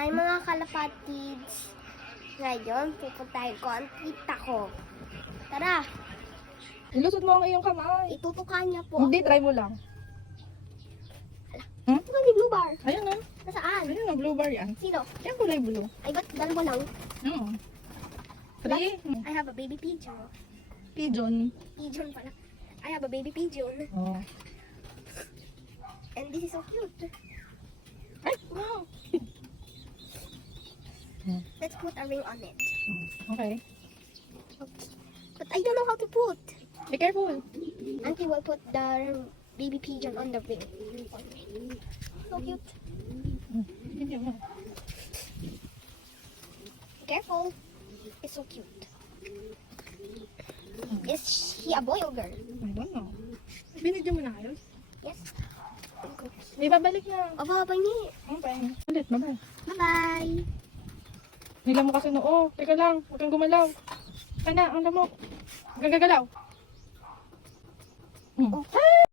Hi mga kalapatids. Ngayon, pupuntahin ko ang tita ko. Tara, Ilusot mo ang iyong kamay. itutukan niya po. Hindi, try mo lang. Ito ka ni Blue Bar. Ayun na. Nasaan? Ayun na, blue bar yan. Sino? Yan kulay blue. Ay, ba't dalawa lang? Oo. 3. I have a baby pigeon. Pigeon. Pigeon pala. I have a baby pigeon. Oh. And this is so cute. Ay, wow. Let's put a ring on it. Okay. But I don't know how to put. Be careful. Auntie will put the baby pigeon on the ring. So cute. Careful. It's so cute. Is he a boy or girl? I don't know. Binidyo mo na ayos? Yes. May babalik na. Aba, ni. Okay. Ulit, bye-bye. Bye-bye. Nila mo kasi noo. Teka lang, huwag kang gumalaw. Kana, ang lamok. Huwag kang gagalaw. Oh.